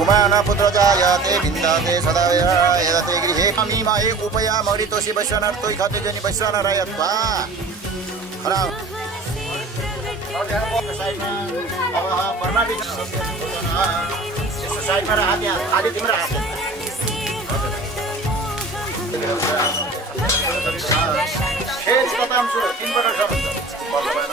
उमानपुत्र जायते विन्दते सदा यदते गृहे मीमाये उपया मरितोषि वैश्वानर्थै खते जनि वैश्वानरायत्वा खरा साइडमा राख यहाँ आदि तिम्रो हात खेल कताम छु तिनबाट छ भगवान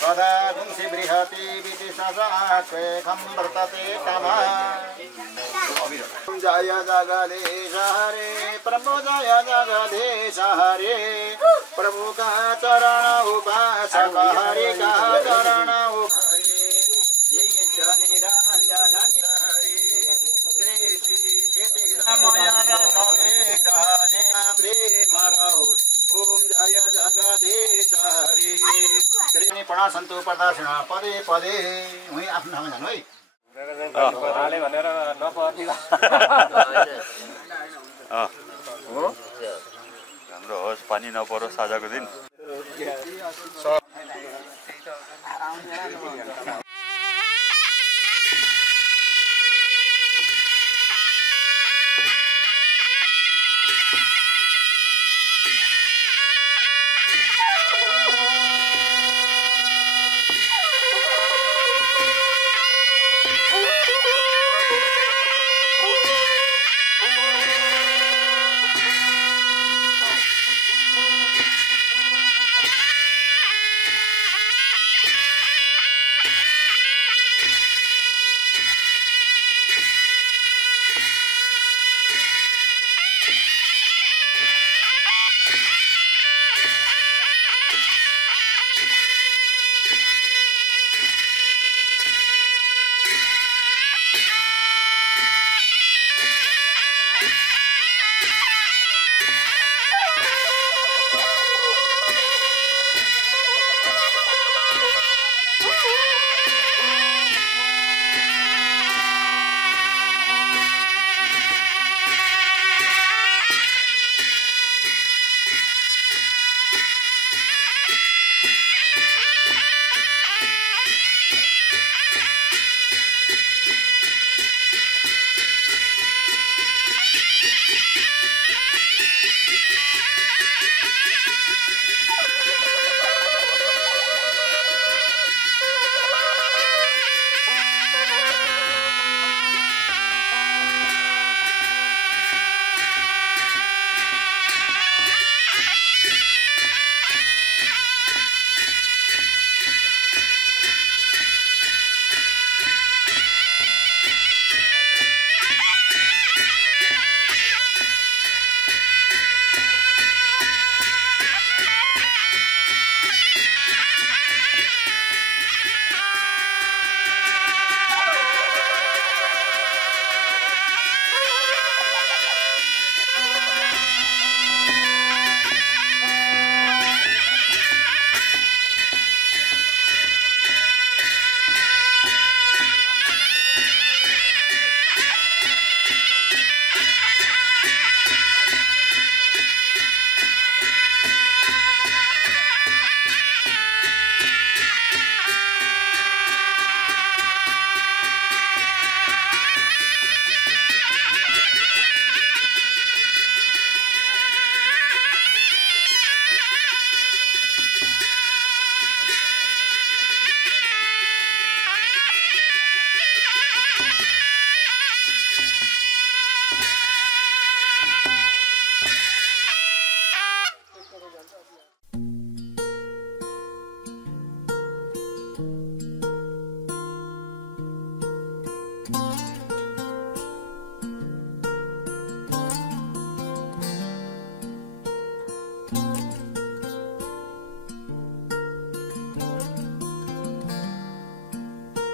सदा गुंसि बृहति विदिशसात्वे खम्वर्तते तमा जय जगदीश हरे प्रभु जय जगदीश हरे प्रभु का चरण उपासक हरि का चरण निरंजन हरि श्री प्रेम रहो ओम जय जगदीश हरि कृष्ण पढा सन्तु प्रदर्शना पदे पदे उही आफ्नो ठाउँमा जानु है हाले भनेर नपथि हो हाम्रो होस् पानी नपरोस् आजको दिन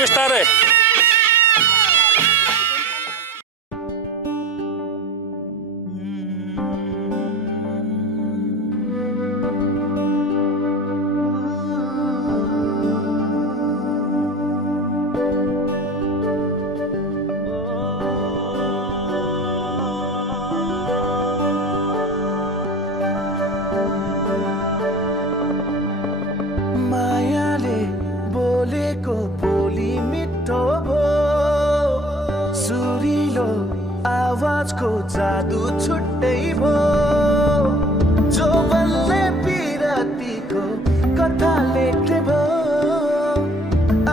बिस्तारै मायाले बोलेको बोली मिठो भो सुरिलो आवाजको जादु छुट्टै भो जो बल्ले पिरातीको कथा लेख्ने भो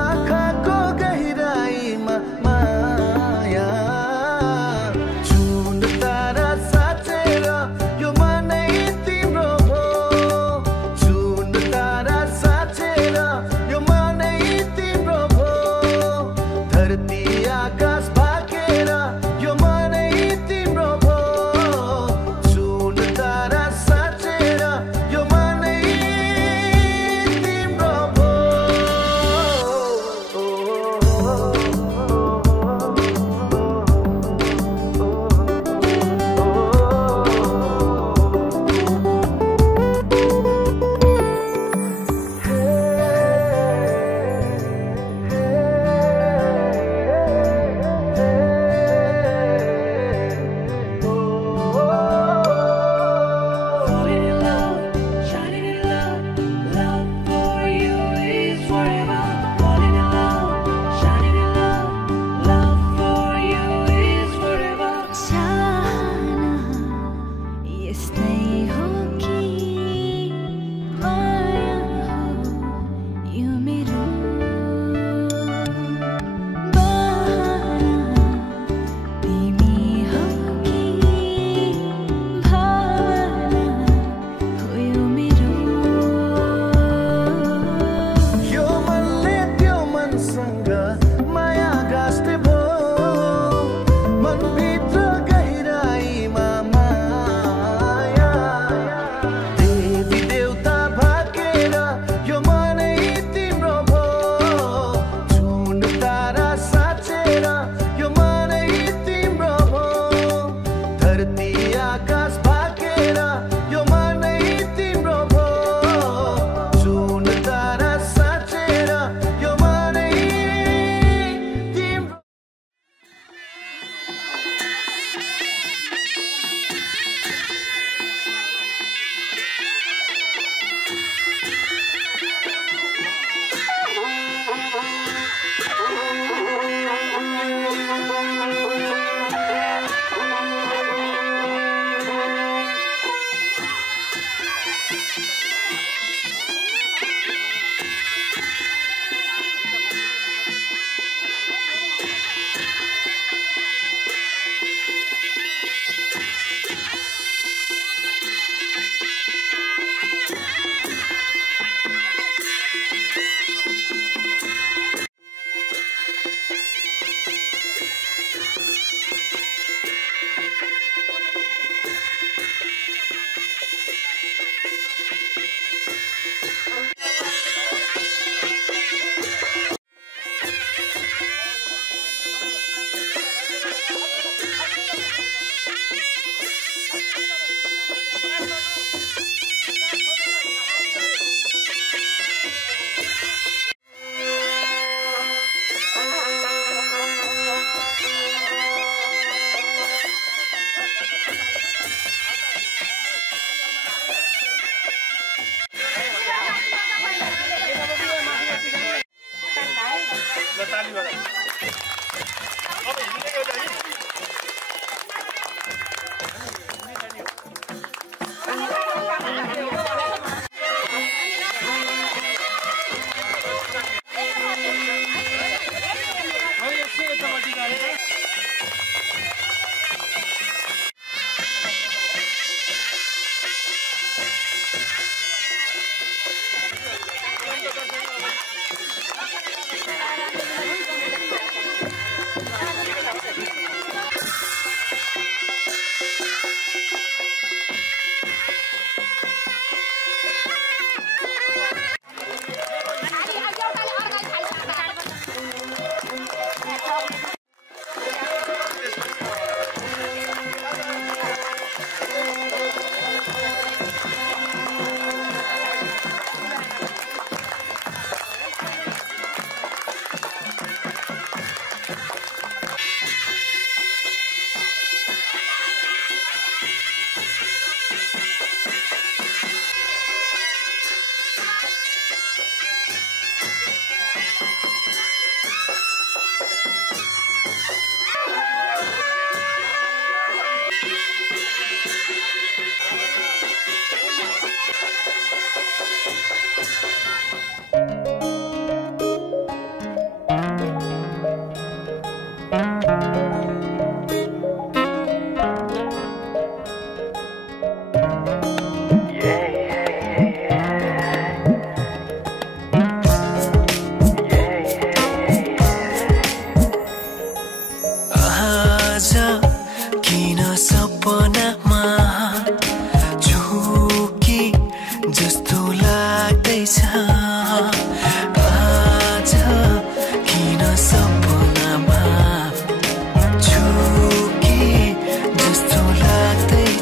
आँखाको गहिराईमा माया जुन तारा साँचेर यो मनै तिम्रो भो जुन तारा साँचेर यो मनै तिम्रो भो धरती आकाश भागेर यो मनै तिम्रो भो जुन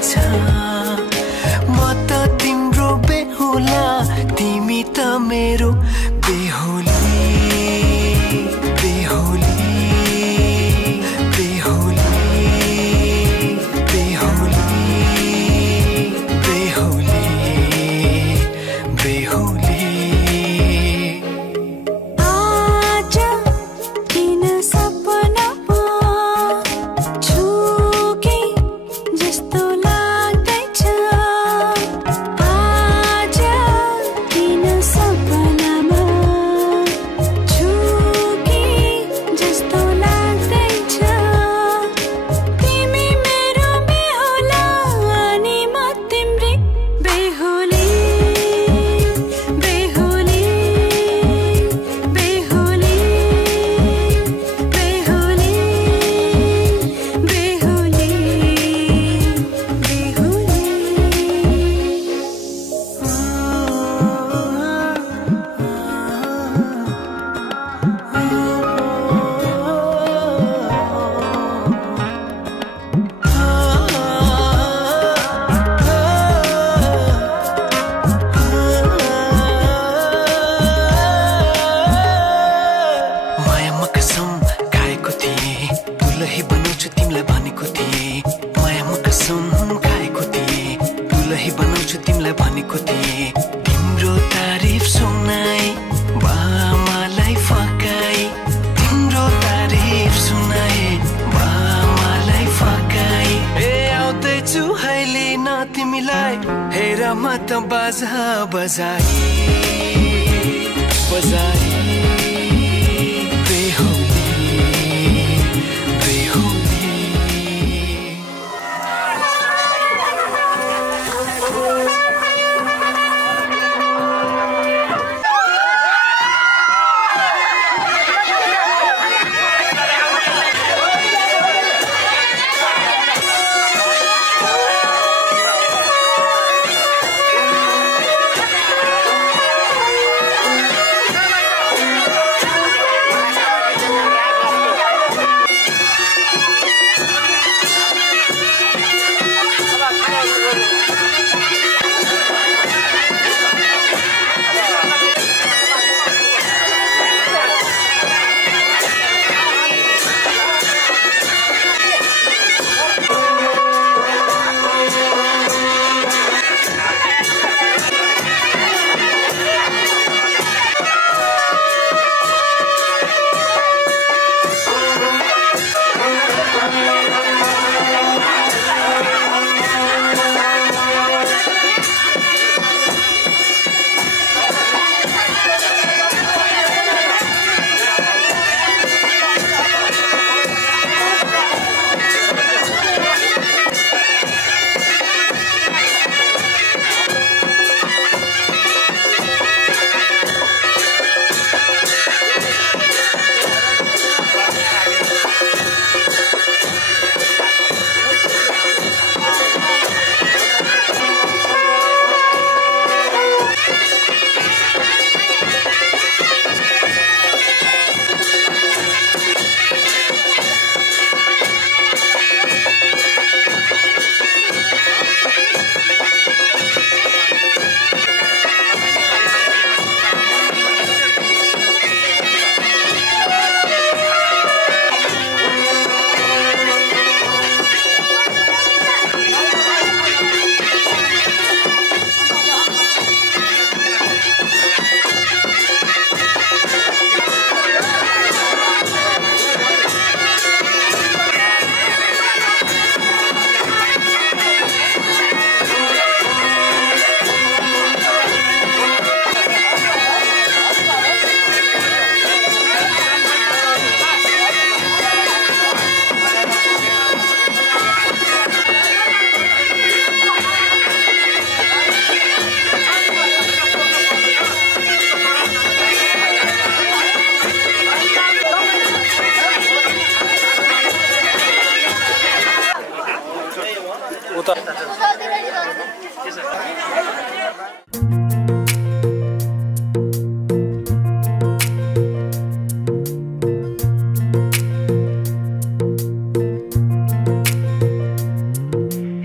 लाग्दैछ म त तिम्रो बेहुला तिमी त मेरो बेहुली बेहुली बेहुली बेहुली बेहुली बेहुली आज किन सपनामा छु कि जस्तो लाग्दैछ आज किन सपनामा छु कि जस्तो लाग्दैछ तिमी मेरो बेहुला अनि म तिम्रै बेहुली बेहुली बेहुली बेहुली बेहुली मायामा कसम खाएको थिएँ दुलही बनाउँछु तिमीलाई भनेको थिएँ मायामा कसम खाएको थिएँ दुलही बनाउँछु तिमीलाई भनेको थिएँ तिम्रो तारिफ सुनाई बामालाई फकाई तिम्रो तारिफ सुनाई बामालाई फकाई ए आउँदैछु अहिले न तिमीलाई हेर म त बाजा बजाई बजाई बेहुली बेहुली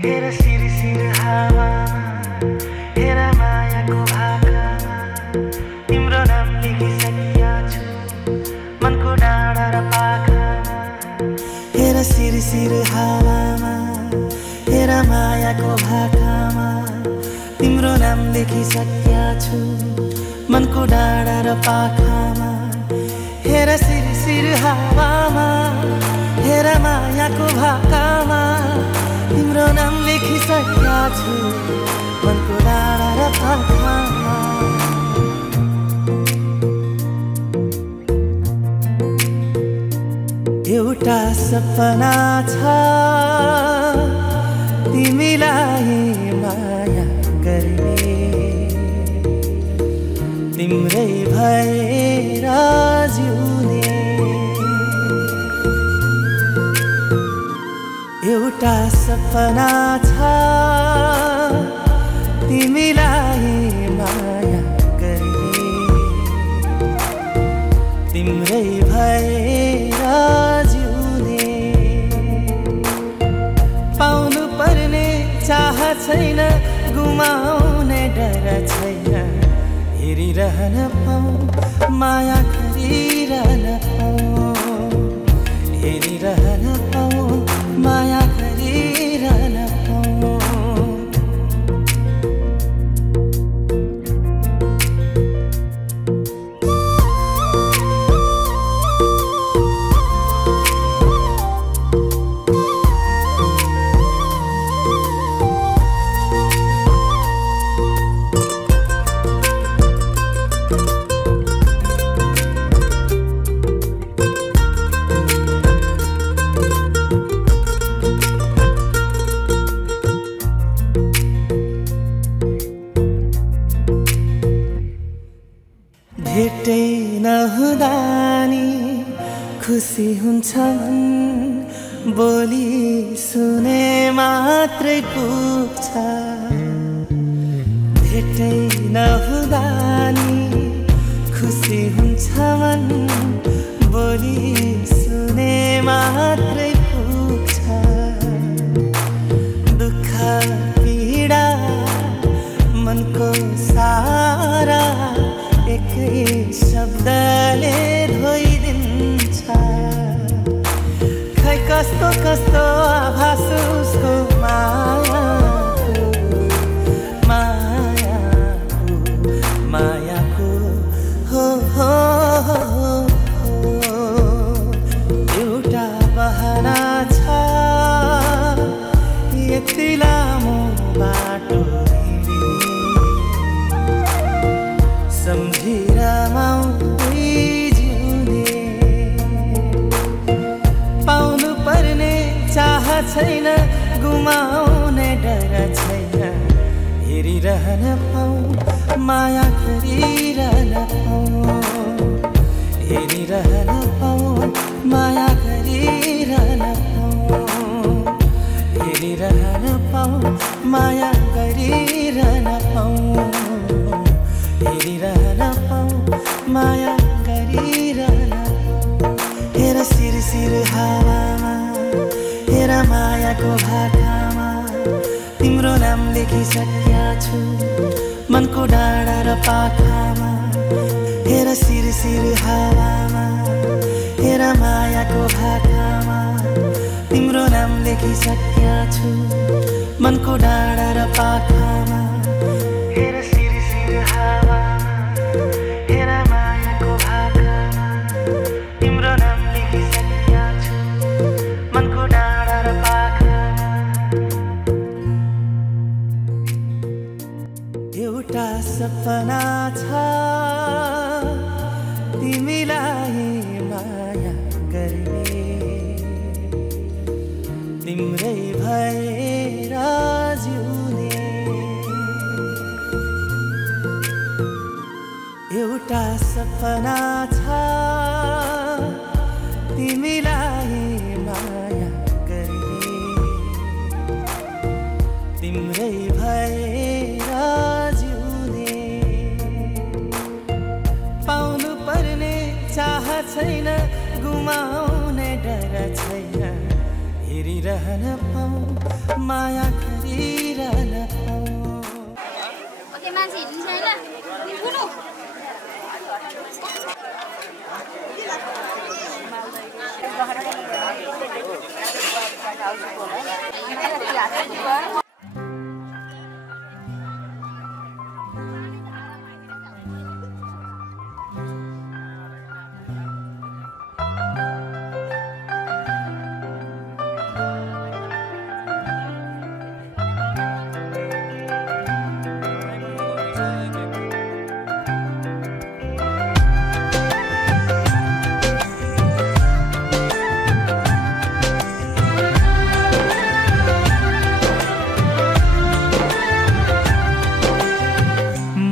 हेर सिरसिर हावामा हेर मायाको भाकामा तिम्रो नाम लेखिसकेका छु मनको डाँडा र पाखामा हेर सिरसिर हावामा हेर मायाको भाकामा तिम्रो नाम लेखिसकेका छु मनको डाँडा र पाखामा हेर सिरसिर हावामा हेर मायाको भाकामा तिम्रो नाम लेखिसकेका छु मनको डाँडा र पाखामा एउटा सपना छ तिमीलाई माया गर्ने तिम्रै भएर जिउने एउटा सपना छ तिमीलाई माया गर्ने तिम्रै भएर जिउने पाउनु पर्ने चाह छैन गुमाउने डर छैन हेरिरहन पाऊ माया गरिरहन पाऊ हेरिरहन पाऊ माया गरिरहन पाऊ भेटै नहुँदा नि खुसी हुन्छ मन बोली सुने मात्रै पुग्छ भेटै नहुँदा नि खुसी हुन्छ मन बोली सुने मात्रै पुग्छ दुःख पीडा मनको सारा एकै शब्दले धोइदिन्छ खै कस्तो कस्तो आभास उसको मायाको हो हो एउटा बहाना छ यति लामो बाटो सम्झिरमाउँदै जिउने पाउनु पर्ने चाह छैन गुमाउने डर छैन हेरिरहन पाऊ माया गरिरहन पाऊ हेरिरहन पाऊ माया गरिरहन पाऊ हेरिरहन पाऊ माया गरिरहन पाऊ हेरिरहन पाऊ माया गरिरहन हेर सिरसिर हावामा हेर मायाको भाकामा तिम्रो नाम लेखिसकेका छु मनको डाँडा र पाखामा हेर सिरसिर हावामा हेर मायाको भाकामा तिम्रो नाम लेखिसकेका छु मनको डाँडा र पाखामा हेर सिरसिर हावामा हेर मायाको भाकामा तिम्रो नाम लेखिसकेका छु मनको डाँडा र पाखामा एउटा सपना छ तिमीलाई माया गर्ने तिम्रै भएर जिउने एउटा सपना छ तिमीलाई माया गर्ने तिम्रै भएर जिउने पाउनु पर्ने चाह छैन गुमाउने डर छैन हेरिरहन पाऊ माया बिराला पो ओके मान्छे हिँड्नु छैन कुनु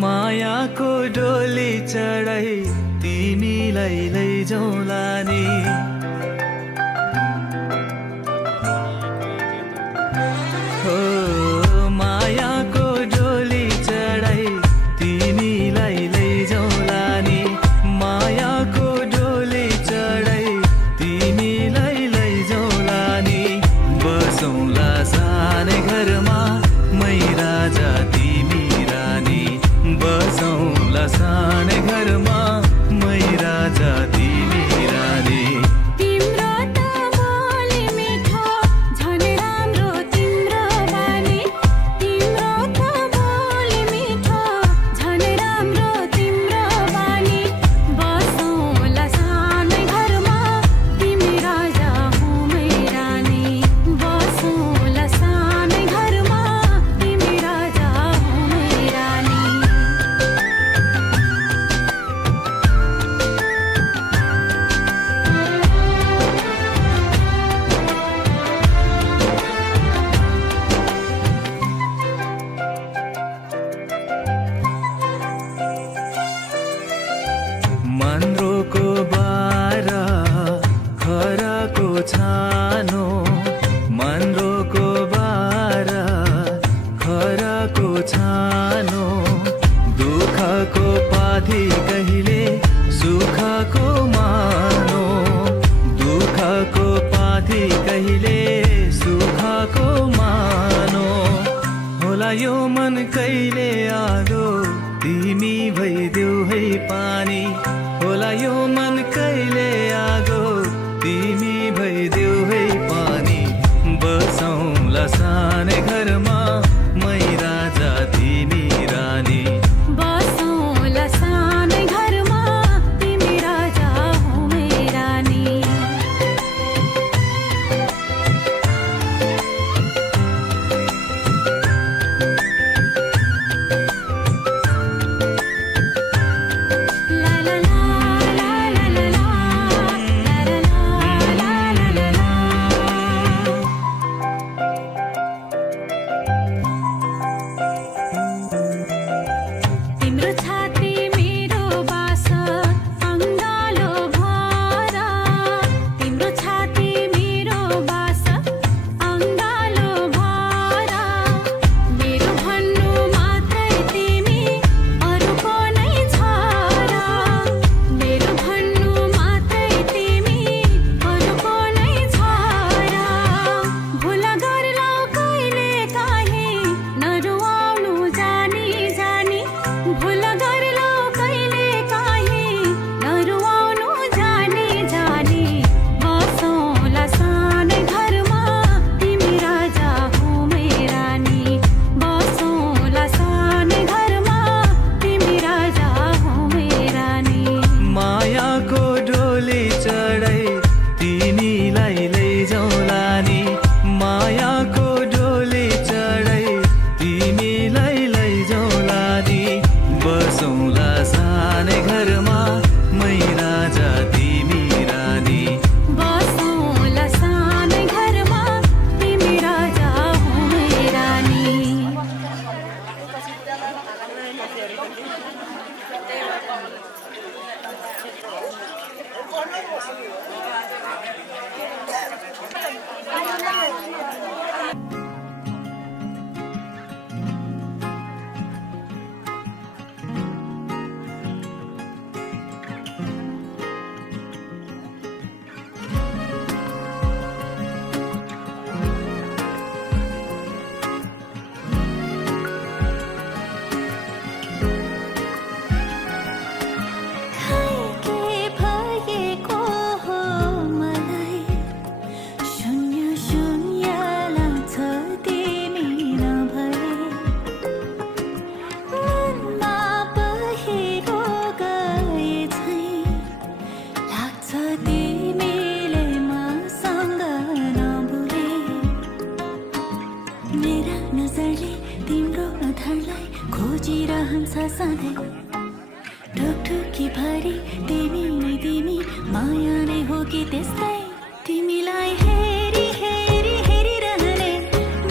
मायाको डोली चढाई तिमीलाई लैजाउँला नि हो मायाको डोली चढाई तिमीलाई लैजाउँला नि मायाको डोली चढाई तिमीलाई लैजाउँला नि बसौँला सानै घरमा मै राजा तिमी रानी बसौँला सानै घरमा मै राजा तिमी रानी तिम्रो त बोली मिठो झन् राम्रो तिम्रो बानी तिम्रो त बोली मिठो झन् राम्रो तिम्रो बानी बसौँला सानै घरमा तिमी राजा हो मै रानी बसौँला सानै घरमा तिमी राजा हो मै रानी मन्द्रोको बारा खराको छानो मन्द्रोको बारा खराको छानो दुःखको पाथी कहिले सुखको मानो दुःखको पाथी कहिले सुखको मानो होला यो मन कहिले आदो तिमी भइदेऊ है पानी होला यो मन कहिले आगो तिमी भइदेऊ है पानी बसौँला सानै घरमा मै राजा तिमी रानी बसौँला सानै घरमा तिमी राजा हो मै रानी ला ला ला ला ला ला रहन्छ सधैँ ढुकढुकी भरि तिमी तिमी माया नै हो कि त्यस्तै तिमीलाई हेरी हेरी हेरिरहने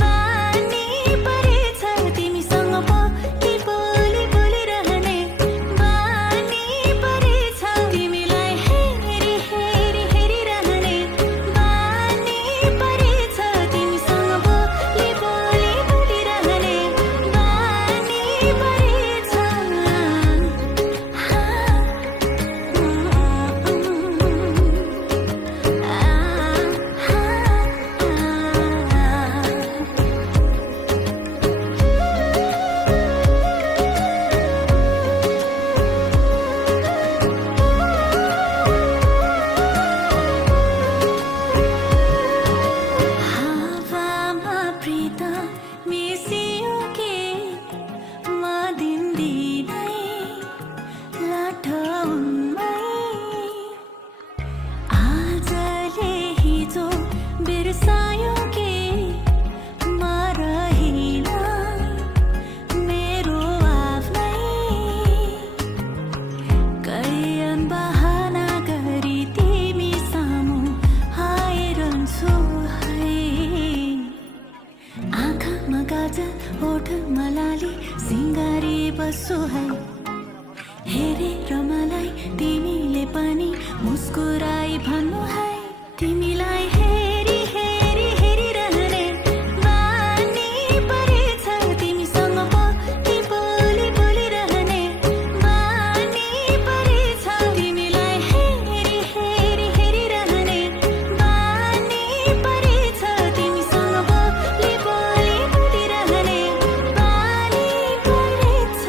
बानी परेछ तिमीसँग बोली बोली बोलिरहने बानी परेछ तिमीलाई हेरी हेरी हेरिरहने बानी परेछ तिमीसँग बोली बोली बोलिरहने बानी परेछ हावामा प्रीत मिसियो के म दिन्दिनै लाठौँमै आजले हिजो बिर्सायो के म रहिन मेरो आफ्नै कैयन बहाना गरी तिमी सामु आइरहन्छु है आँखामा गाजर ओठमा लाली सिँगारी बस्छु है हेरेर मलाई तिमीले पनि मुस्कुराई भन्नु है तिमीलाई हेरी हेरी हेरिरहने बानी परेछ तिमीसँग बोली बोली बोलिरहने बानी परेछ तिमीलाई हेरी हेरी हेरिरहने बानी परेछ तिमीसँग बोली बोली बोलिरहने बानी परेछ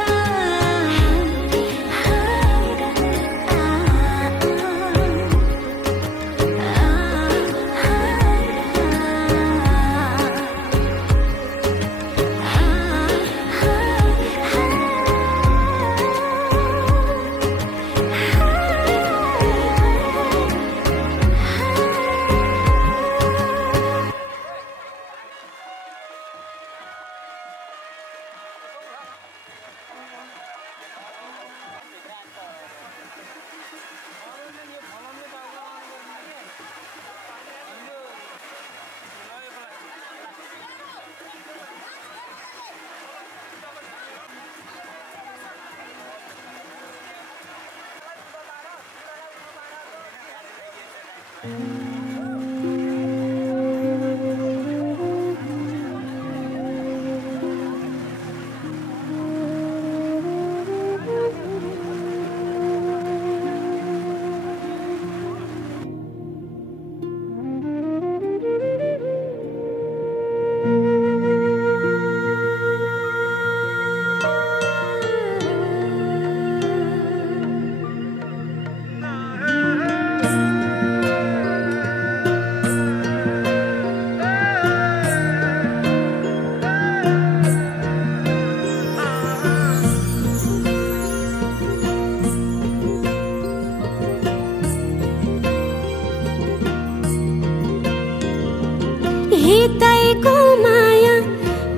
हितैको माया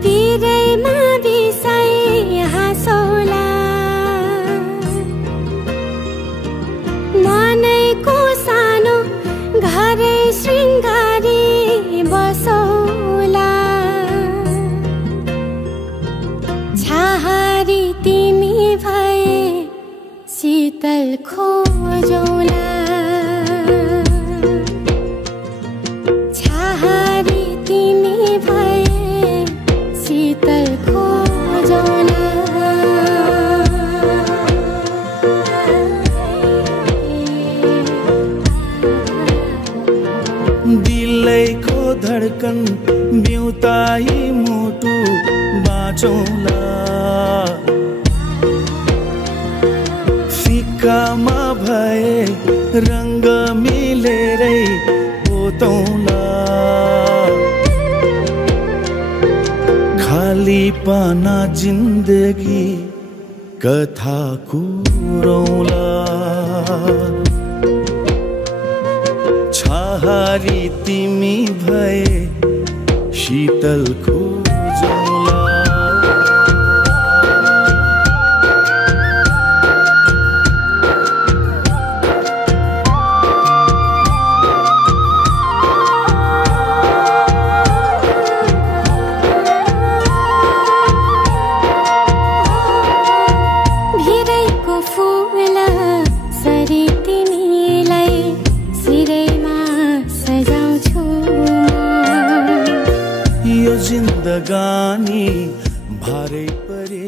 पिरैमा बिसाइ हाँसौला मनैको सानो घरै शृङ्गारी बसौला छाहारी तिमी भए शीतल खोजौला छाहारी तिमी भए शीतल खोजौला दिलैको धड्कन बिउताई मुटु बाँचौला फिकामा भए रङ्ग मिलेरै पोतौला खाली पाना जिन्दगी कथा कुरौला छाहारी तिमी भए शीतल खोजौला भारै परे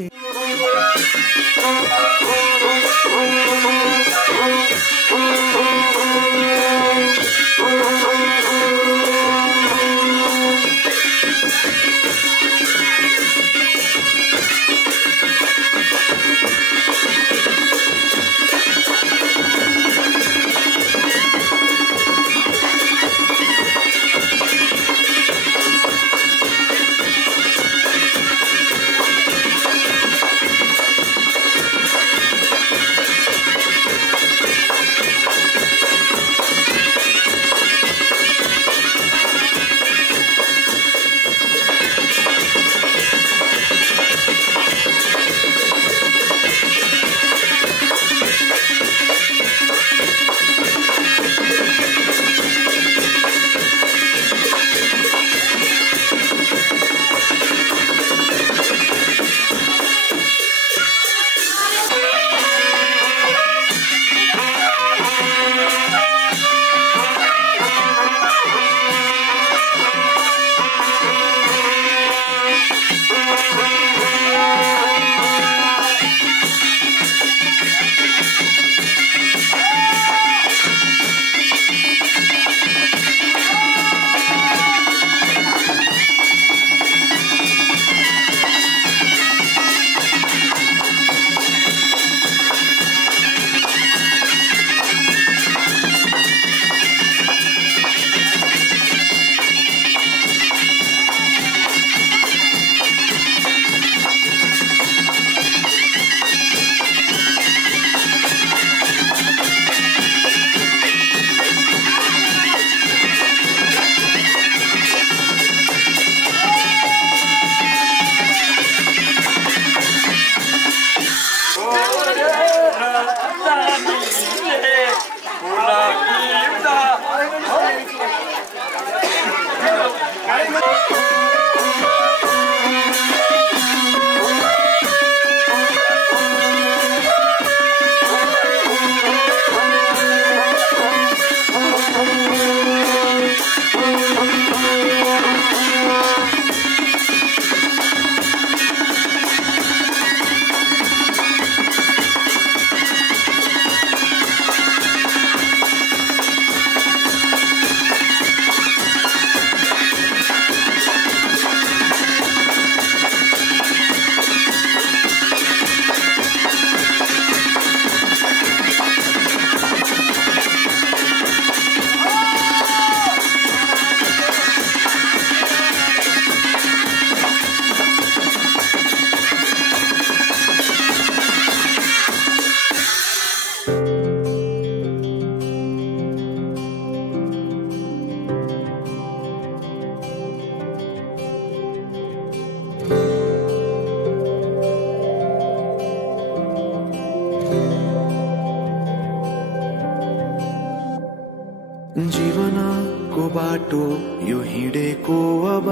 जीवनको बाटो यो हिँडेको अब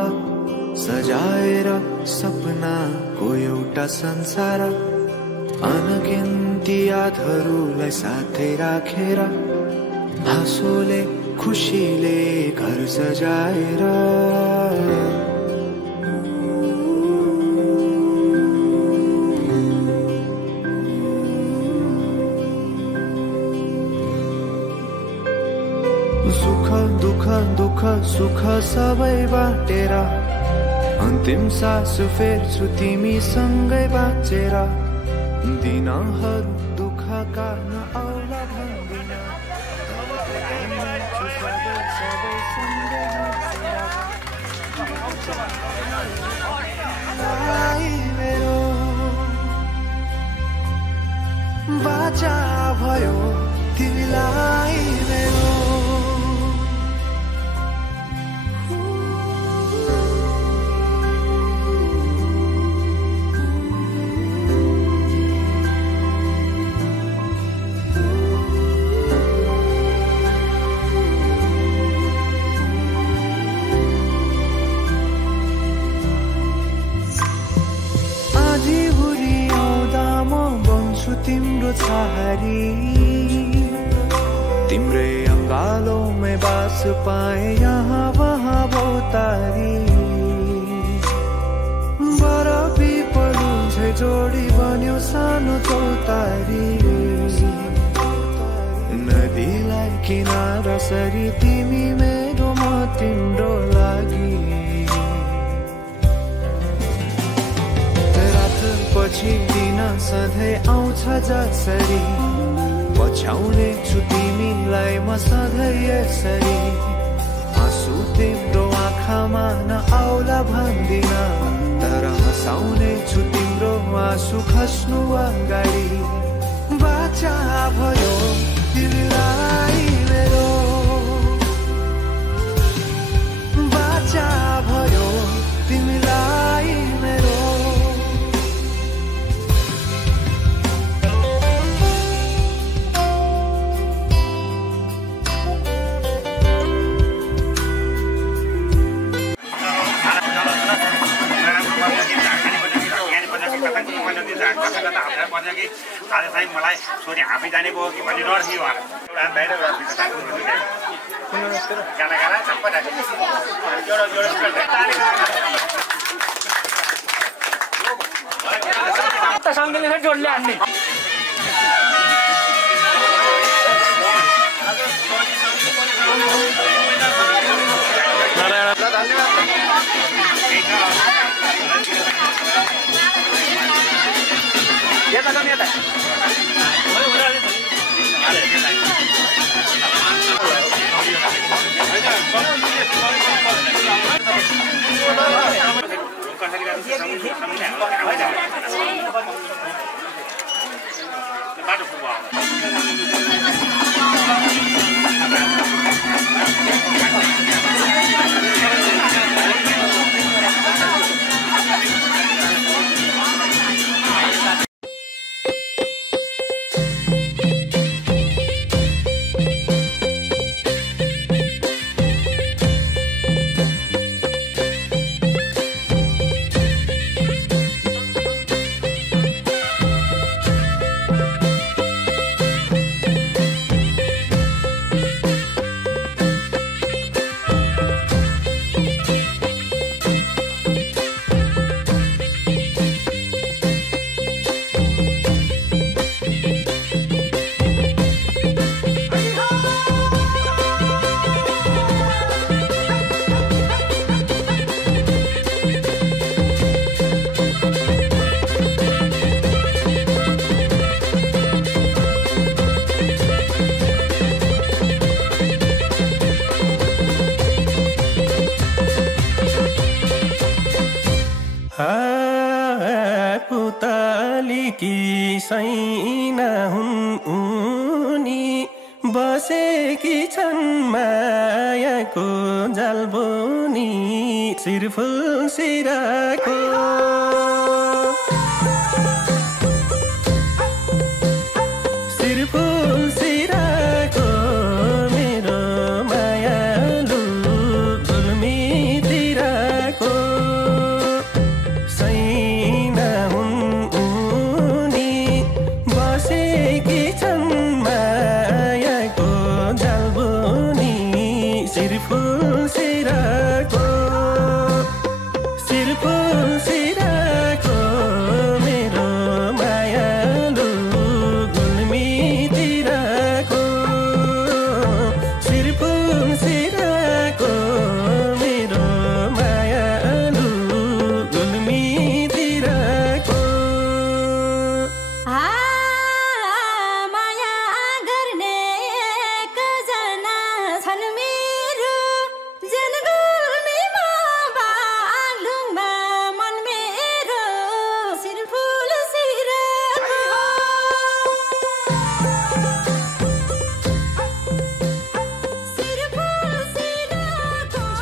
सजाएर सपनाको एउटा संसार अनगिन्ती यादहरूलाई साथै राखेर हाँसोले खुसीले घर सजाएर सुख दुख दुख सुख सबै बाटेर अन्तिम सास फेर्छु तिमीसँगै बाँचेर दिनहरू दुःखका नआउला भन्दिन मेरो बाचा भयो तिमीलाई मेरो तिम्रो छहारी तिम्रै अंगालों में बास पाए यहाँ वहाँ बहुतारी बर पिपलु झै जोडी बन्यो सानो चौतारी नदीलाई किनारा सरी तिमी मेरो म तिम्रो लागि रात पछि दिन सधैँ आउँछ जसरी पछ्याउने छु तिमीलाई म सधैँ यसरी आँसु तिम्रो आँखामा नआउला भन्दिन तर हँसाउने छु तिम्रो आँसु खस्नु अगाडि बाचा भयो तिमीलाई मेरो बाचा भयो तिमीलाई मेरो मलाई छोरी आफै जाने भयो कि भन्ने डर थियो जोडले हान्ने यता जाने यता पुतलीकी सैना हुन् उनी बसेकी छन् मायाको जालबोनी सिरफुल सिराको सिरफुल सिराको मेरो मायालु गुल्मीतिरको सैना हुन् उनी बसेकी छन् मायाको जालबोनी सिरफुल सिराको सिरफुल सिराको मेरो मायालु गुल्मीतिरको सिरफुल सिराको मेरो मायालु गुल्मीतिरको माया गर्ने एकजना छन् मेरो जनगुल्मीमा बागलुङमा मन मेरो सिरफुल सिराको सिरफुल सिराको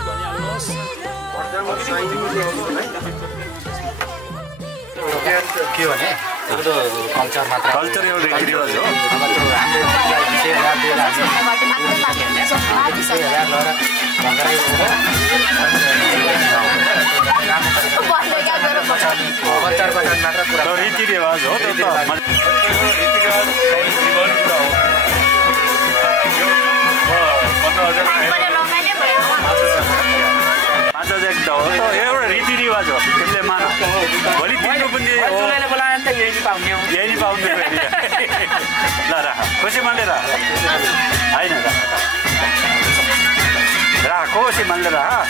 के भने कल्चर मात्र कल्चर एउटा रीतिरिवाज हो रीतिरिवाज हो त्यो त प्रोजेक्ट हो त एउटा रीतिरिवाज हो त्यसले मान भोलि तिम्रो पनि जुलाईले बोलायो नि त यही पाउने हो यही नि पाउने ल राख खुसी मान्दै राख होइन राख खुसी मान्दै राख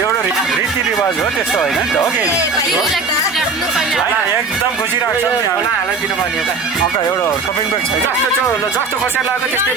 एउटा रीतिरिवाज हो त्यस्तो होइन नि त हो कि एकदम खुसी राख्छ नि होला हालै दिनु पर्ने हो त अन्त एउटा सपिङ ब्याग छैन जस्तो खसेर लाग्यो त्यस्तै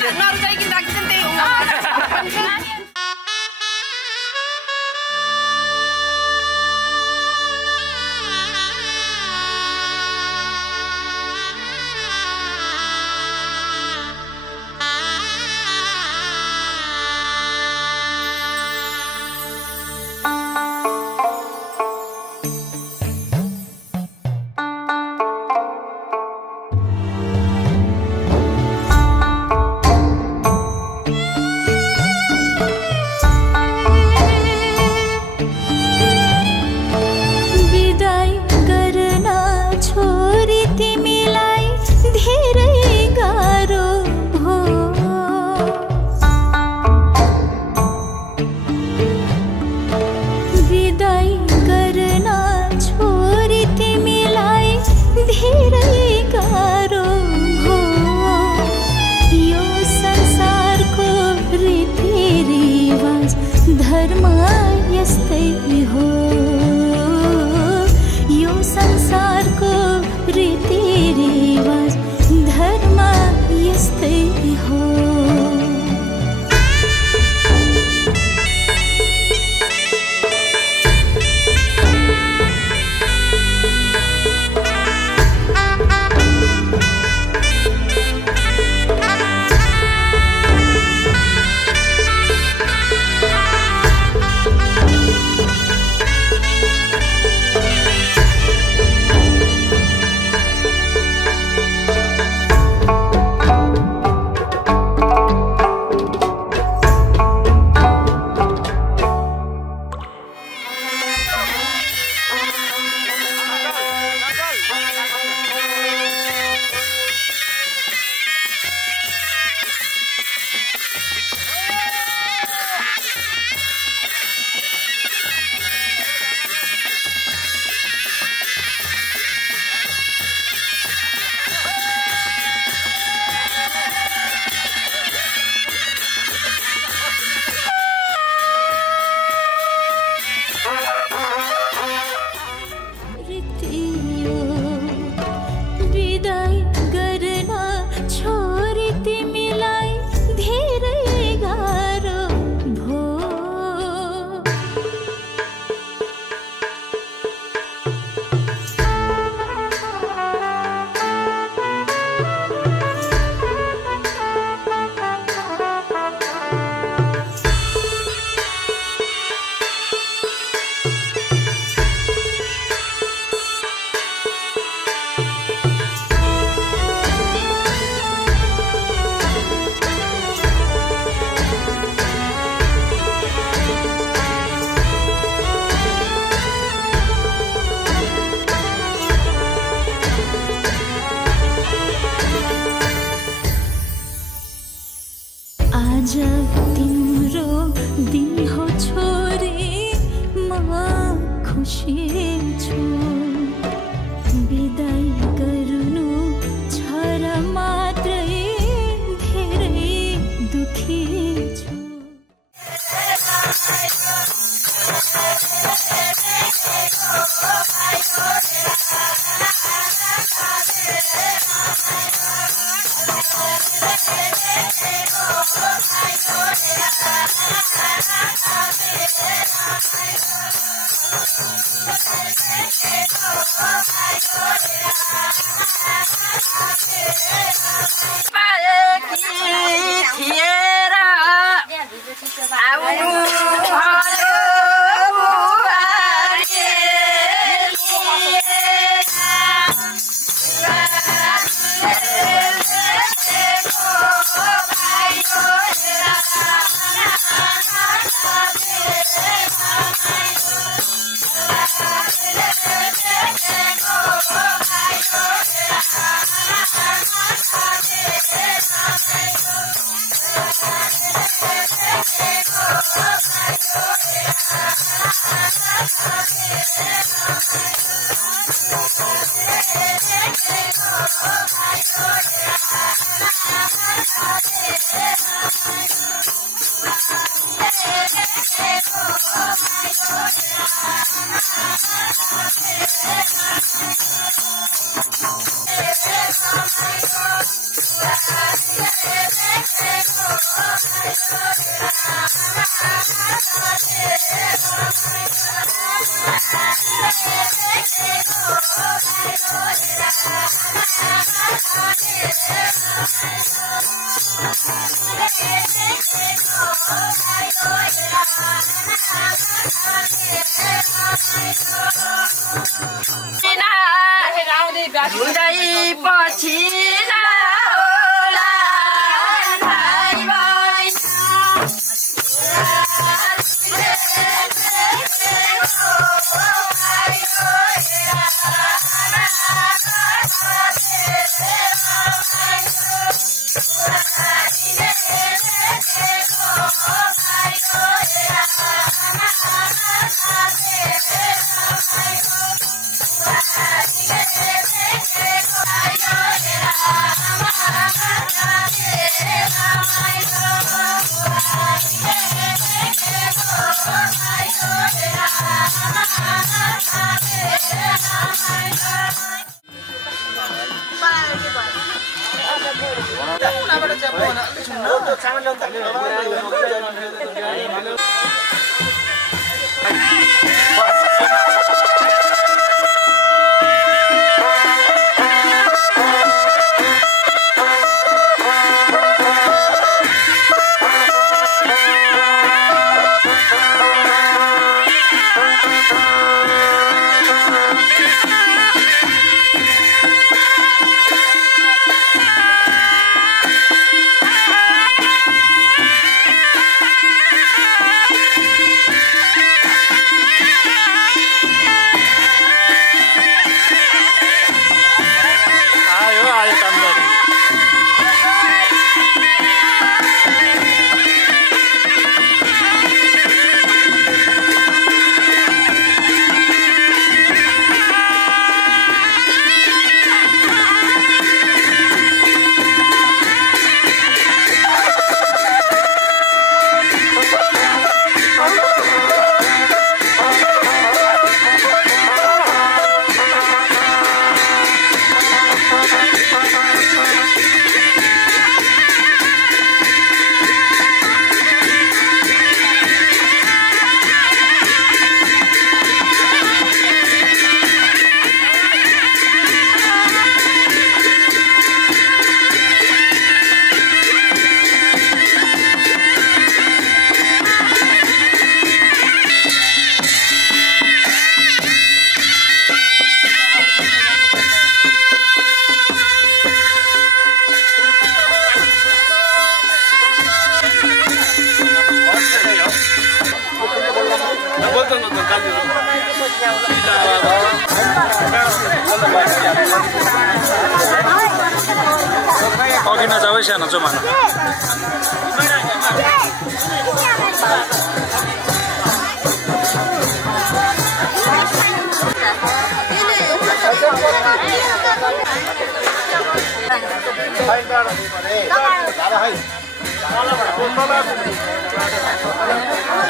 अघि नजाऊ सानो जमाना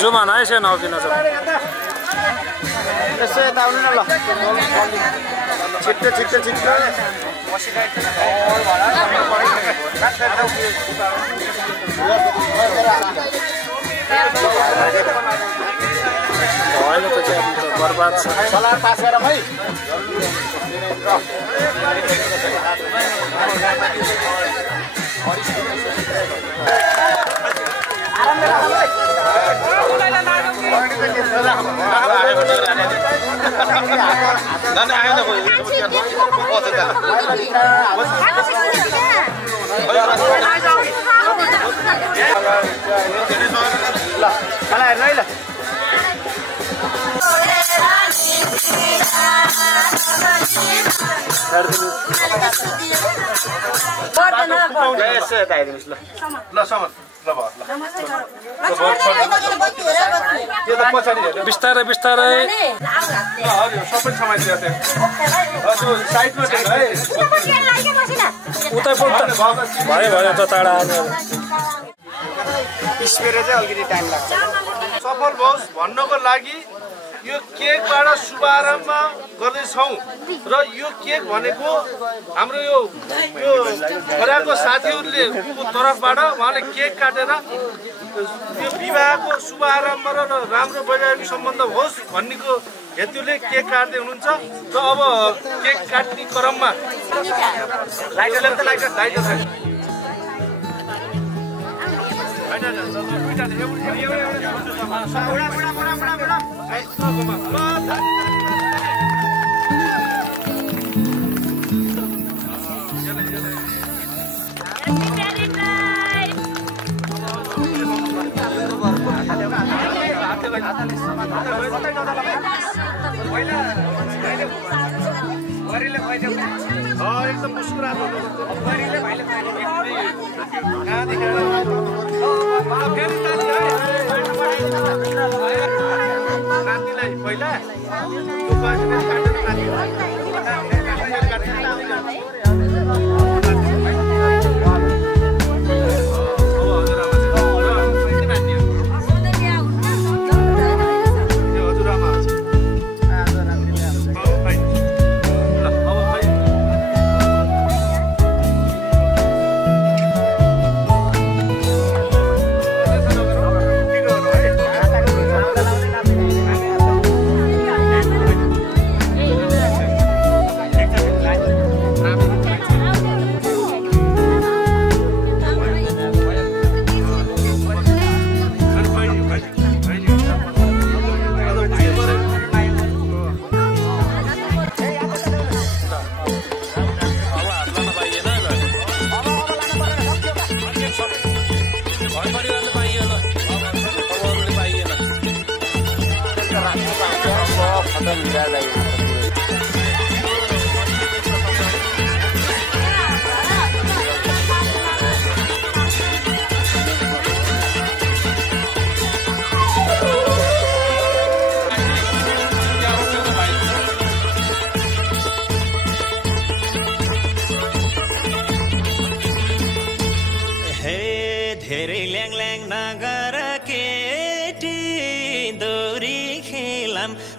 जमाना है सानो अघि नजाऊ यसो यता आउनु न ल छिट्टो छिट्टो छिट्टो बर्बाद छ सलाह पास गरौँ है ल बिस्तारै बिस्तारै उता भयो भयो त टाढा स्पेयर चाहिँ अलिकति टाइम लाग्छ सफल होस् भन्नको लागि यो केकबाट शुभारम्भ गर्दैछौँ र यो केक भनेको हाम्रो यो छोराको साथीहरूले तर्फबाट उहाँले केक काटेर यो विवाहको शुभारम्भ र राम्रो वैवाहिक सम्बन्ध होस् भन्नेको हेतुले केक काट्दै हुनुहुन्छ र अब केक काट्ने क्रममा एकदम मुस्कुराएको नातिलाई पहिला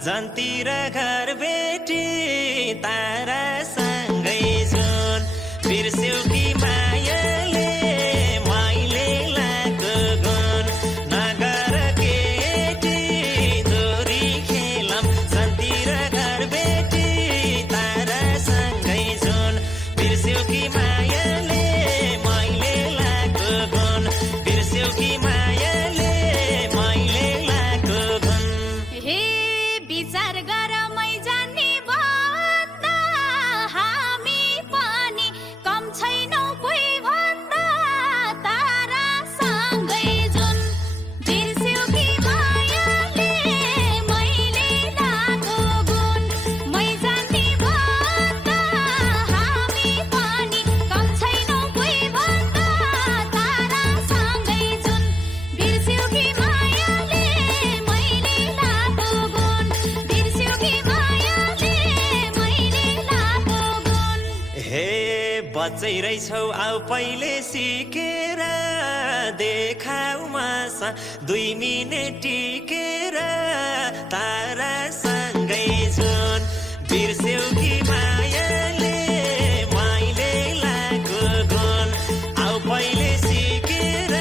जन्तिर घर बेटी तारा सँगै जुन बिर्स्यौ कि मायाले मैले लागो गुण नगर केटी दोरी खेलम जन्तिर घर बेटी तारा सँगै जुन बिर्स्यौ कि मायाले मैले लागो गुण बिर्स्यौ कि मायाले मैले लागो गुण विचार गर मै जान्ने भन्दा हामी पनि कम छैनौ कोही भन्दा तारा सँगै जुन बिर्स्यौ कि मायाले मैले लागो गुण मै जान्ने भन्दा हामी पनि कम छैनौ कोही भन्दा तारा सँगै जुन बिर्स्यौ कि मायाले मैले लागो गुण बच्चै रहेछौ आउ पहिले सिकेर देखाउ मासा 2 मिनेट टिकेर तारा सँगै जुन बिर्स्यौ कि मायाले मैले लागो गुण आउ पहिले सिकेर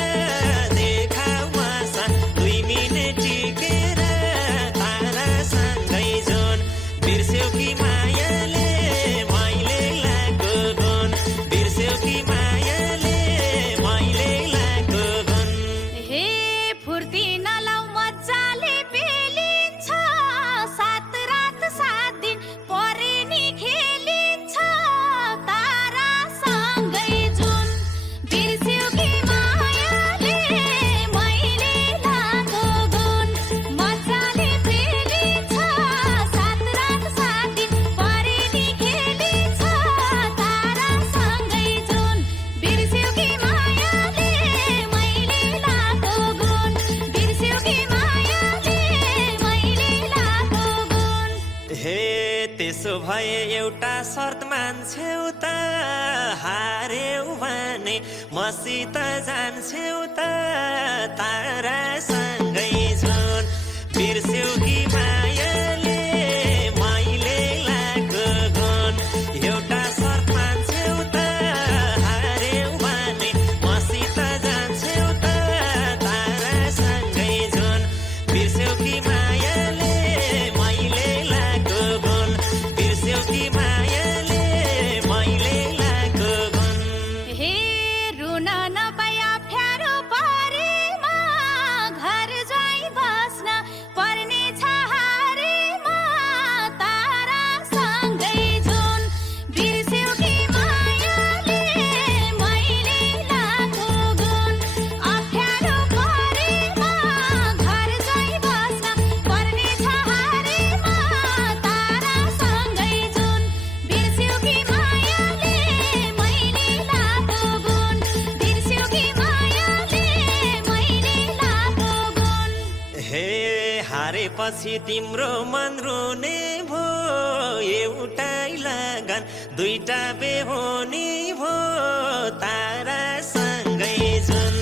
देखाउ मासा 2 मिनेट टिकेर तारा सँगै जुन बिर्स्यौ कि मायाले मैले लागो गुण बिर्स्यौ कि मायाले मैले लागो गुण हे फुर्ती नलाउ मजाले पेलिन्छ 7 रात 7 दिन परे नि खेल एउटा शर्त मान्छेउ त हार्यौ भने मसित जान्छौ त तारासँगै जुन बिर्स्यौ कि मायाले मैले लागेको गुण एउटा शर्त मान्छेउ त हार्यौ भने मसित जान्छौ त तारासँगै जुन बिर्स्यौ कि मायाले मैले लागेको गुण बिर्स्यौ कि मायाले मैले लागेको गुण हे रुन नपाई अप्ठ्यारो परेमा घर जाई बस्न पर्ने छ हारेमा तारासँगै जुन बिर्स्यौ कि मायाले मैले लागेको गुण अप्ठ्यारो परेमा घर जाई बस्न पर्ने छ हारेमा तारासँगै जुन बिर्स्यौ कि मायाले मैले लागेको गुण बिर्स्यौ कि मायाले मैले लागेको गुण हे हारेपछि तिम्रो मन रुने भो एउटै लगन दुईटा बेहोनी भो तारासँगै जुन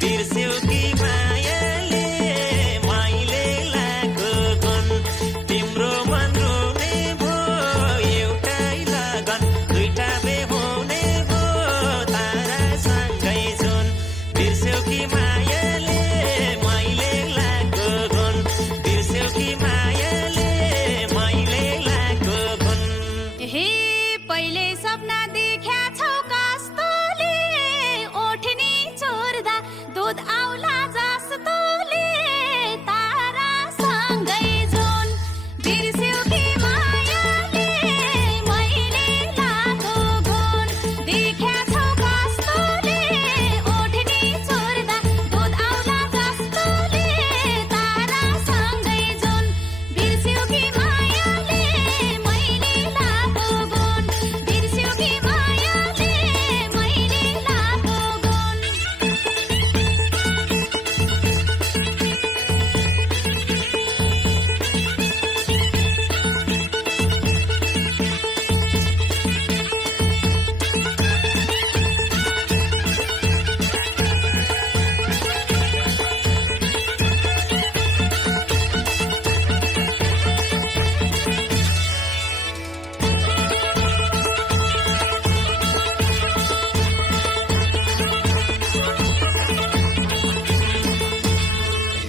बिर्स्यौ कि मायाले मैले लागेको गुण तिम्रो मन रुने भो एउटै लगन दुईटा बेहोनी भो तारासँगै जुन बिर्स्यौ कि मायाले मैले लागेको गुण बिर्स्यौ कि मायाले मैले लागेको गुण हे पहिले सपना देख्या छौ कस्तोले ओठनी चोर्दा दूध आउला जस्तोले तारासँगै जुन बिर्स्यौ कि मायाले मैले लागेको गुण देख्या छौ कस्तोले ओठनी चोर्दा दूध आउला जस्तोले तारासँगै जुन बिर्स्यौ कि मायाले मैले लागेको गुण बिर्स्यौ कि मायाले मैले लागेको गुण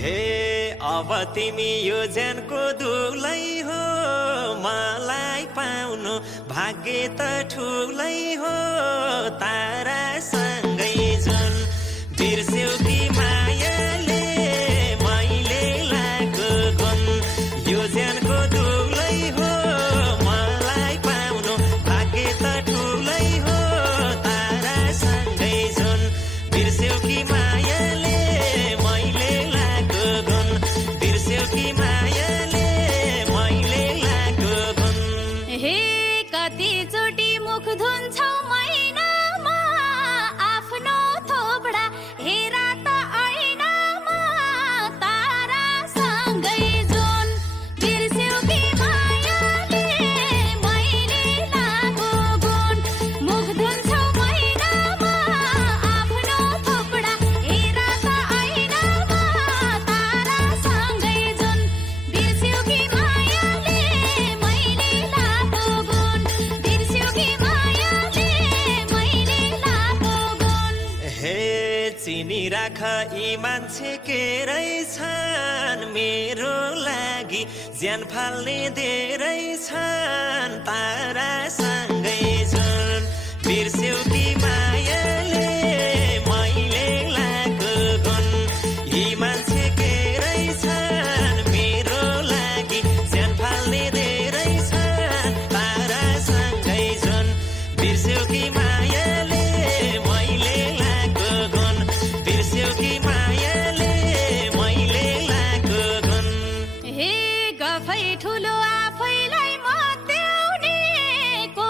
हे अब तिमी यो ज्यानको दुलै हो मलाई पाउनु भाग्य त ठुलै हो तारासँगै जुन बिर्स्यौ कि मायाले मैले लागेको गुण यो ज्यानको दुलै हो मलाई पाउनु भाग्य त ठुलै हो तारासँगै जुन बिर्स्यौ कि मायाले मैले लागेको गुण बिर्स्यौ कि मायाले मैले लागेको गुण हे कतिचोटि मुख धुन्छौ महिनामा आफ्नो थोपडा हेर त ऐनामा तारासँगै जुन बिर्स्यौ कि मायाले मैले लागेको गुण मुख धुन्छौ महिनामा आफ्नो थोपडा हेर त ऐनामा तारासँगै जुन बिर्स्यौ कि मायाले मैले लागेको गुण बिर्स्यौ कि मायाले मैले लागेको गुण हे चिनी राख यी मान्छे के रहेछन् मेरो लागि ज्यान फाल्ने धेरै छन् तारासँगै जुन बिर्स्यौ कि मायाले मैले लागेको गुण यी मान्छे के रहेछन् मेरो लागि ज्यान फाल्ने धेरै छन् तारासँगै जुन बिर्स्यौ कि मायाले मैले लागेको गुण बिर्स्यौ कि मायाले मैले लागेको गुण हे गफै ठुलो आफैलाई मत्याउने को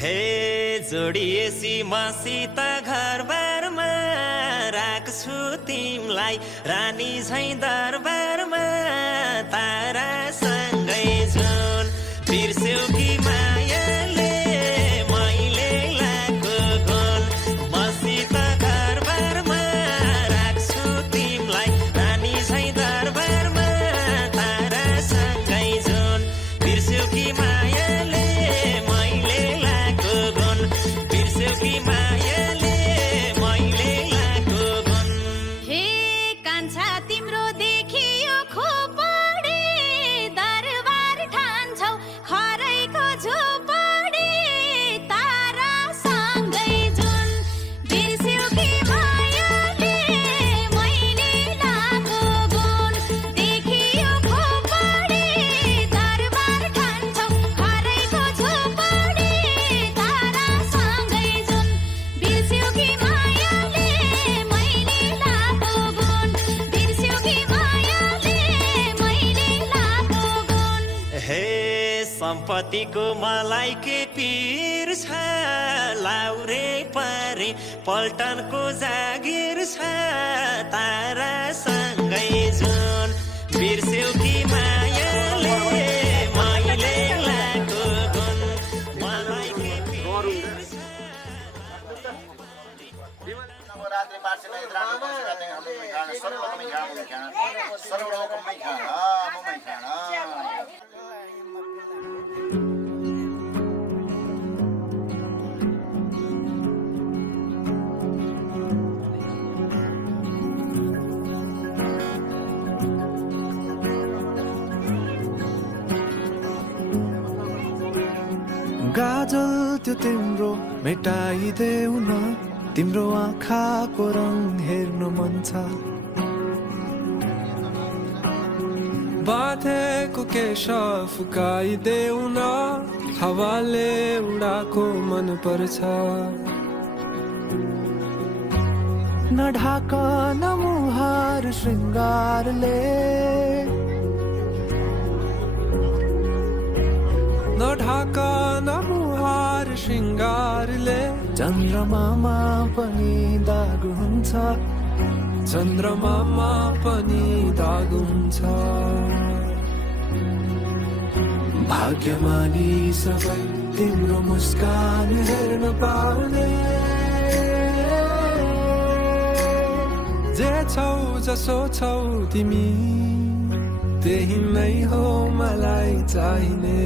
हे जोडिएसी मसित घरबारमा राख्छु तिमलाई रानी झैँ दरबारमा तारासँगै जुन बिर्स्यौ कि मायाले मैले लाको गुण मसित घरबारमा राख्छु तिमलाई रानी झैँ दरबारमा तारासँगै जुन बिर्स्यौ कि मायाले मैले लाको गुण बिर्स्यौ कि मायाले मैले लाको गुण हे कान्छा तिम्रो देखियो खोपडी दरबार ठान्छौ खरैको झोपडी तारासँगै जुन बिर्स्यौ कि मायाले मैले लाको गुण देखियो खोपडी दरबार ठान्छौ खरैको झोपडी तारासँगै जुन बिर्स्यौ कि मायाले मैले लाको गुण बिर्स्यौ कि मायाले मैले लाको गुण हे सम्पत्तिको मलाई के पीर छ लाउरे परे पल्टनको जागिर छ तारासँगै जुन बिर्स्यौ कि मायाले मैले लाको गुण मलाई के पीर छ नवरात्रि वार्षिक इन्द्राणी वर्षगाने हम में खाना सर्वलोक में खाना सर्वलोक में खाना हम में खाना गाजल त्यो तिम्रो मेटाइदेऊ न तिम्रो आँखाको रङ हेर्नु मन छ बाँधेको केश फुकाइदेऊ न हावाले उडाको मन पर्छ न ढाक न मुहार श्रृङ्गारले न ढाक न मुहार श्रृङ्गारले चन्द्रमामा पनि दाग हुन्छ चन्द्रमामा पनि दाग हुन्छ भाग्यमानी सबै तिम्रो मुस्कान हेर्न पाउने जे छौ जसो छौ तिमी त्यही नै हो मलाई चाहिने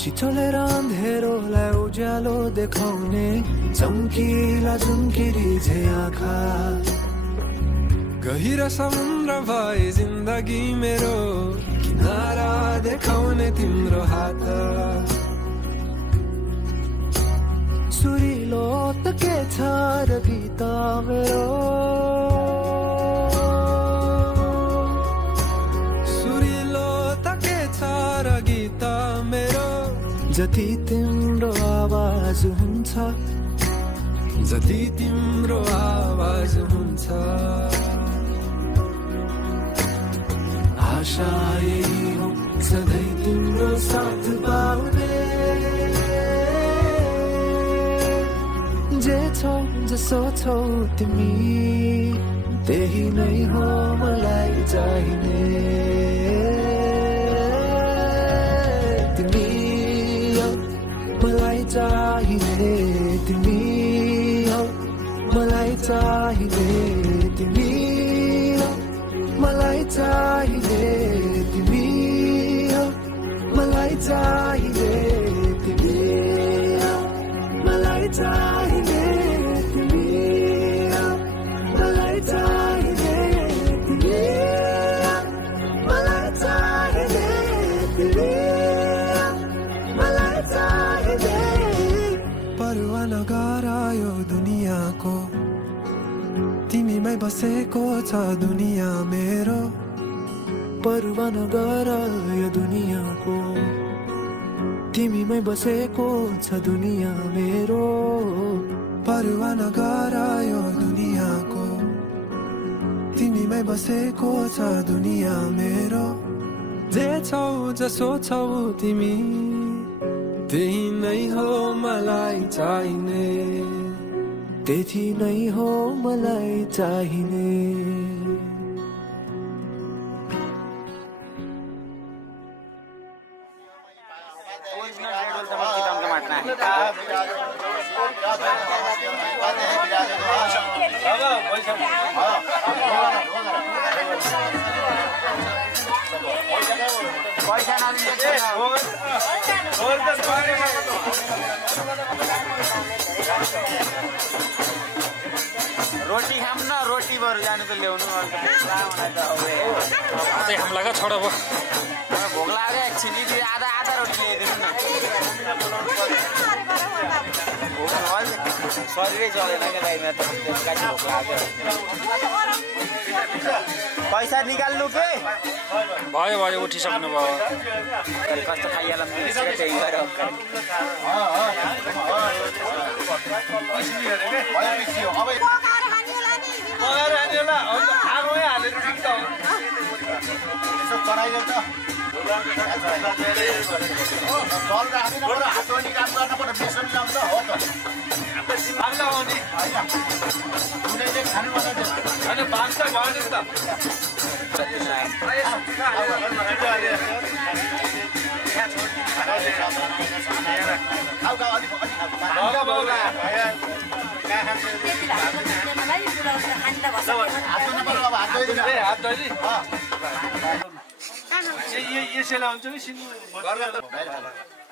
छिटोलेर अँधेरोलाई उज्यालो देखाउने चम्किला झुम्किरी झै आँखा गहिरो समुद्र भए जिन्दगी मेरो किनारा देखाउने तिम्रो हात सुरिलो त के छ र गीत मेरो सुरिलो त के छ र गीत मेरो जति तिम्रो आवाज हुन्छ जति तिम्रो आवाज हुन्छ आशा यही हो सधैँ तिम्रो साथ पाउने जे छौ जसो छौ तिमी त्यही नै हो मलाई चाहिने तिमी मलाई चाहिने तिमी मलाई चाहिने तिमी मलाई चाहिने तिमी मलाई चाहिने तिमी मलाई चाहिने तिमी मलाई चाहिने तिमी मलाई चाहिने तिमी मलाई चाहिने परवाह नगर यो दुनियाँको तिमीमै बसेको छ दुनियाँ मेरो परवाह नगर यो बसेको छ दुनिया मेरो परवाह नगर यो दुनियाको तिमीमै बसेको छ दुनिया मेरो जे छौ जसो छौ तिमी त्यही नै हो मलाई चाहिने त्यही नै हो मलाई चाहिने रोटी खाम न रोटी बरु जानु त ल्याउनु हामीलाई का छोडा भयो भोक लाग्यो एकछिन आधा आधा रोटी ल्याइदिनु न शरीरै चलेन क्या दाइमा त भोक लाग्यो पैसा निकाल्नु के भयो भयो उठिसक्नु भयो कस्तो खाइहाल त्यही गरेर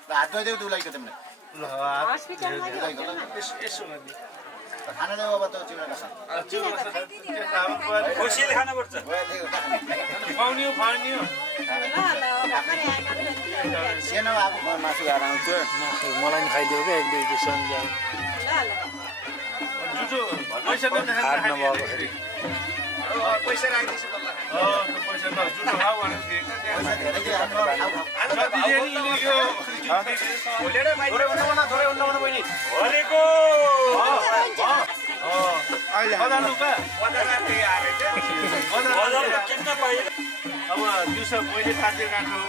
हात धोइदेऊ दुलाइको तिमीले खाना देऊ अब त चिउराको साथ खुसीले खानुपर्छ सानो अब मासु खाएर आउँछु मलाई नि खाइदियो क्या एक दुई डिसन हात नभएकोखेरि पैसा राख्दैछु अब दिउँसो मैले साथी काट्नु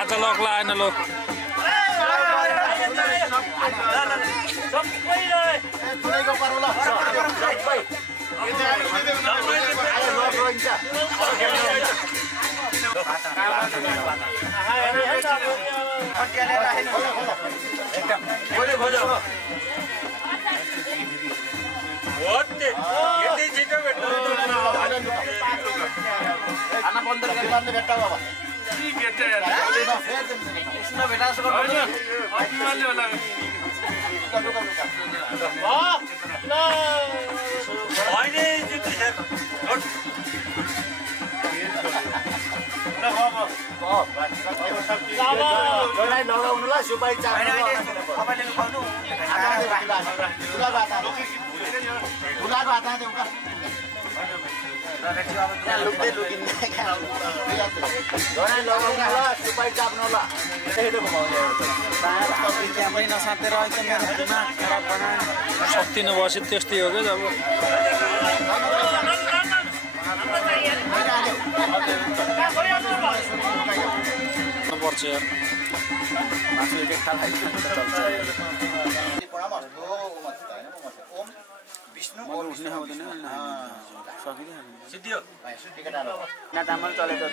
आज लक लाएन लोक शक्ति नभएपछि त्यस्तै हो क्या अब पर्छ यार मासु एक थाल खाइदियो भने त चल्छ ओम विष्णु मलाई उठ्ने आउँदैन सकिदियो सिद्धियो सिद्धिका डालो ना चामल चलेको